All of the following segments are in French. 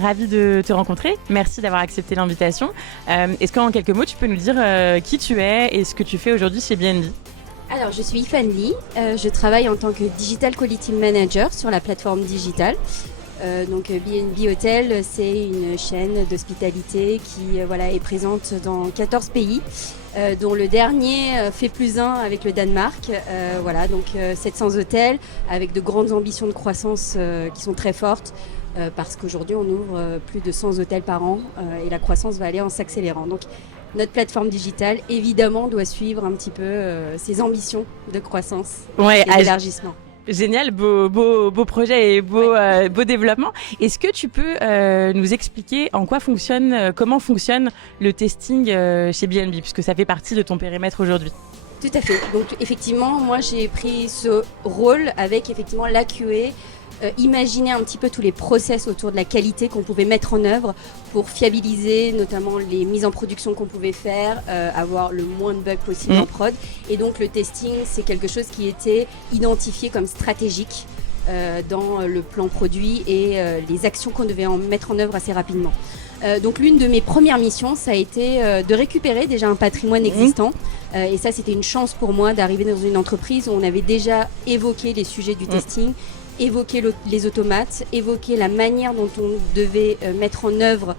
ravie de te rencontrer. Merci d'avoir accepté l'invitation. Est-ce qu'en quelques mots, tu peux nous dire qui tu es et ce que tu fais aujourd'hui chez BNB? Alors, je suis Yifan Lee. Je travaille en tant que Digital Quality Manager sur la plateforme digitale. Donc BNB Hotel, c'est une chaîne d'hospitalité qui est présente dans 14 pays, dont le dernier fait +1 avec le Danemark. 700 hôtels avec de grandes ambitions de croissance qui sont très fortes. Parce qu'aujourd'hui, on ouvre plus de 100 hôtels par an et la croissance va aller en s'accélérant. Donc, notre plateforme digitale, évidemment, doit suivre un petit peu ses ambitions de croissance et d'élargissement. Génial, beau projet et beau développement. Est-ce que tu peux nous expliquer comment fonctionne le testing chez BNB, puisque ça fait partie de ton périmètre aujourd'hui? Tout à fait. Donc effectivement, moi j'ai pris ce rôle avec effectivement la QA, imaginer un petit peu tous les process autour de la qualité qu'on pouvait mettre en œuvre pour fiabiliser notamment les mises en production qu'on pouvait faire, avoir le moins de bugs possible en prod. Et donc le testing, c'est quelque chose qui était identifié comme stratégique dans le plan produit et les actions qu'on devait mettre en œuvre assez rapidement. Donc l'une de mes premières missions, ça a été de récupérer déjà un patrimoine existant. Et ça, c'était une chance pour moi d'arriver dans une entreprise où on avait déjà évoqué les sujets du testing, évoqué les automates, évoqué la manière dont on devait mettre en œuvre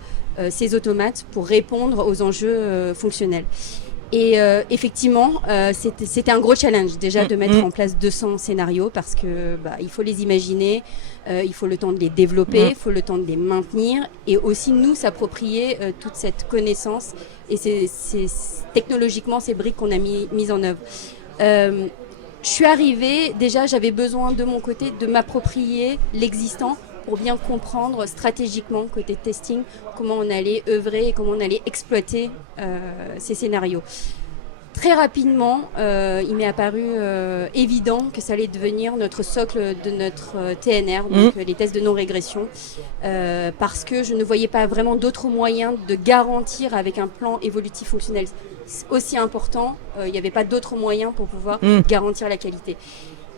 ces automates pour répondre aux enjeux fonctionnels. Et effectivement, c'était un gros challenge déjà de mettre en place 200 scénarios parce que il faut les imaginer, il faut le temps de les développer, il faut le temps de les maintenir et aussi nous s'approprier toute cette connaissance et technologiquement ces briques qu'on a mises en œuvre. Je suis arrivée, déjà j'avais besoin de mon côté de m'approprier l'existant pour bien comprendre stratégiquement, côté testing, comment on allait œuvrer et comment on allait exploiter ces scénarios. Très rapidement, il m'est apparu évident que ça allait devenir notre socle de notre TNR, donc les tests de non-régression, parce que je ne voyais pas vraiment d'autres moyens de garantir avec un plan évolutif fonctionnel aussi important, il n'y avait pas d'autres moyens pour pouvoir garantir la qualité.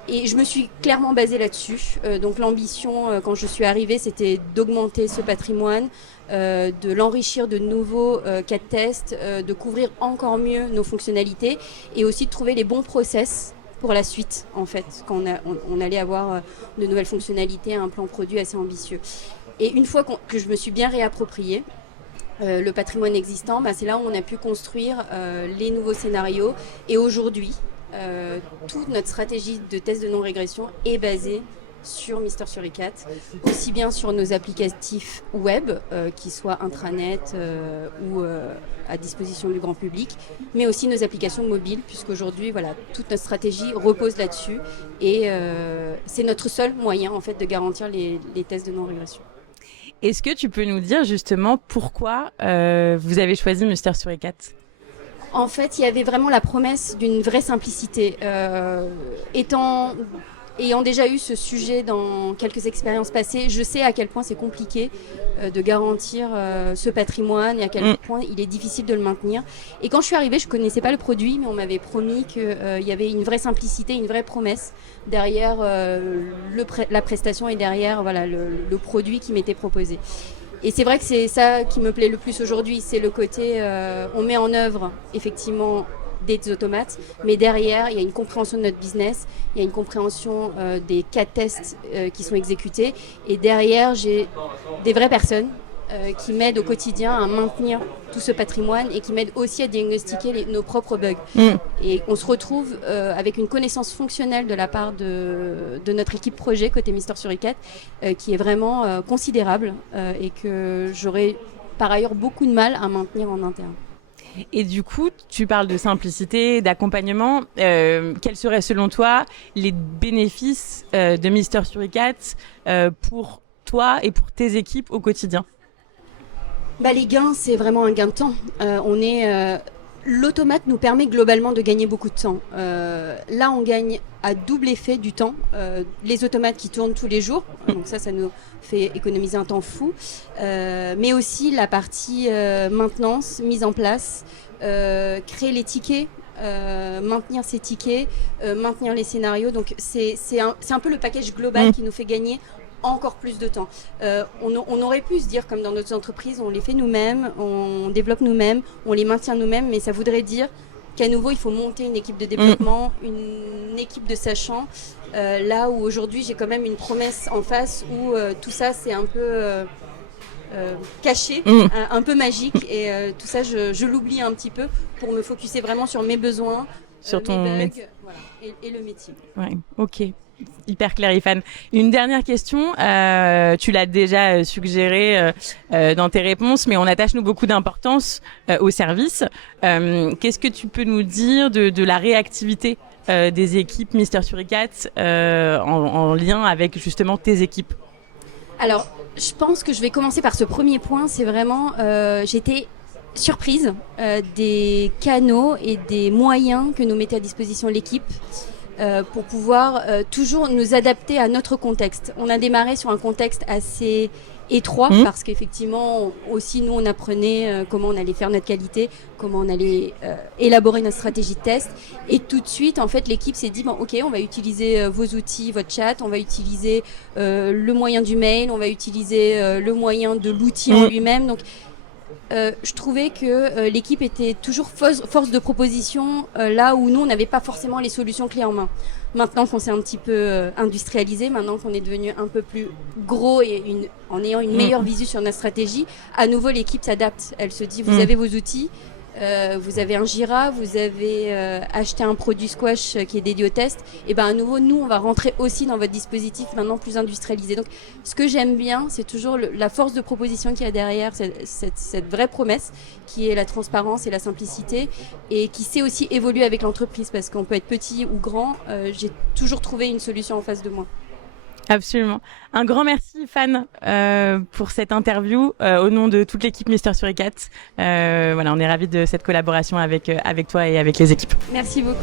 Et je me suis clairement basée là-dessus. Donc l'ambition, quand je suis arrivée, c'était d'augmenter ce patrimoine, de l'enrichir de nouveaux cas de test, de couvrir encore mieux nos fonctionnalités et aussi de trouver les bons process pour la suite, en fait, quand on allait avoir de nouvelles fonctionnalités, un plan produit assez ambitieux. Et une fois que je me suis bien réappropriée, le patrimoine existant, c'est là où on a pu construire les nouveaux scénarios. Et aujourd'hui, toute notre stratégie de test de non-régression est basée sur Mister Suricat, aussi bien sur nos applicatifs web, qui soient intranet ou à disposition du grand public, mais aussi nos applications mobiles, puisqu'aujourd'hui, toute notre stratégie repose là-dessus et c'est notre seul moyen en fait de garantir les tests de non-régression. Est-ce que tu peux nous dire justement pourquoi vous avez choisi Mister Suricat ? En fait, il y avait vraiment la promesse d'une vraie simplicité. Ayant déjà eu ce sujet dans quelques expériences passées, je sais à quel point c'est compliqué de garantir ce patrimoine et à quel point il est difficile de le maintenir. Et quand je suis arrivée, je ne connaissais pas le produit, mais on m'avait promis qu'il y avait une vraie simplicité, une vraie promesse derrière la prestation et derrière le produit qui m'était proposé. Et c'est vrai que c'est ça qui me plaît le plus aujourd'hui, c'est le côté, on met en œuvre effectivement des automates, mais derrière, il y a une compréhension de notre business, il y a une compréhension des cas de tests qui sont exécutés, et derrière, j'ai des vraies personnes qui m'aident au quotidien à maintenir tout ce patrimoine et qui m'aident aussi à diagnostiquer nos propres bugs. Et on se retrouve avec une connaissance fonctionnelle de la part de notre équipe projet côté Mister Suricat qui est vraiment considérable et que j'aurais par ailleurs beaucoup de mal à maintenir en interne. Et du coup, tu parles de simplicité, d'accompagnement. Quels seraient selon toi les bénéfices de Mister Suricat pour toi et pour tes équipes au quotidien ? Les gains, c'est vraiment un gain de temps. L'automate nous permet globalement de gagner beaucoup de temps. Là, on gagne à double effet du temps. Les automates qui tournent tous les jours, donc ça nous fait économiser un temps fou. Mais aussi la partie maintenance, mise en place, créer les tickets, maintenir ces tickets, maintenir les scénarios. Donc c'est un peu le package global qui nous fait gagner encore plus de temps. On aurait pu se dire, comme dans notre entreprise, on les fait nous-mêmes, on développe nous-mêmes, on les maintient nous-mêmes, mais ça voudrait dire qu'à nouveau, il faut monter une équipe de développement, une équipe de sachants. Là où aujourd'hui, j'ai quand même une promesse en face où tout ça, c'est un peu caché, un peu magique. Et tout ça, je l'oublie un petit peu pour me focuser vraiment sur mes besoins, sur ton métier. Voilà, et le métier. Ouais, ok. Hyper clair, Ifan. Une dernière question, tu l'as déjà suggéré dans tes réponses, mais on attache nous beaucoup d'importance au service. Qu'est-ce que tu peux nous dire de la réactivité des équipes Mister Suricat en lien avec justement tes équipes? Alors, je pense que je vais commencer par ce premier point. C'est vraiment, j'étais surprise des canaux et des moyens que nous mettait à disposition l'équipe. Pour pouvoir toujours nous adapter à notre contexte. On a démarré sur un contexte assez étroit parce qu'effectivement aussi nous on apprenait comment on allait faire notre qualité, comment on allait élaborer notre stratégie de test, et tout de suite en fait l'équipe s'est dit bon ok, on va utiliser vos outils, votre chat, on va utiliser le moyen du mail, on va utiliser le moyen de l'outil en lui-même. Donc je trouvais que l'équipe était toujours force de proposition là où nous on n'avait pas forcément les solutions clés en main. Maintenant qu'on s'est un petit peu industrialisé, maintenant qu'on est devenu un peu plus gros et en ayant une meilleure visu sur notre stratégie, à nouveau l'équipe s'adapte. Elle se dit vous avez vos outils, vous avez un Jira, vous avez acheté un produit Squash qui est dédié au test, et ben à nouveau nous on va rentrer aussi dans votre dispositif maintenant plus industrialisé. Donc ce que j'aime bien, c'est toujours la force de proposition qu'il y a derrière cette vraie promesse qui est la transparence et la simplicité, et qui sait aussi évoluer avec l'entreprise, parce qu'on peut être petit ou grand, j'ai toujours trouvé une solution en face de moi. Absolument. Un grand merci, Fan, pour cette interview au nom de toute l'équipe Mister Suricat. Voilà, on est ravis de cette collaboration avec toi et avec les équipes. Merci beaucoup.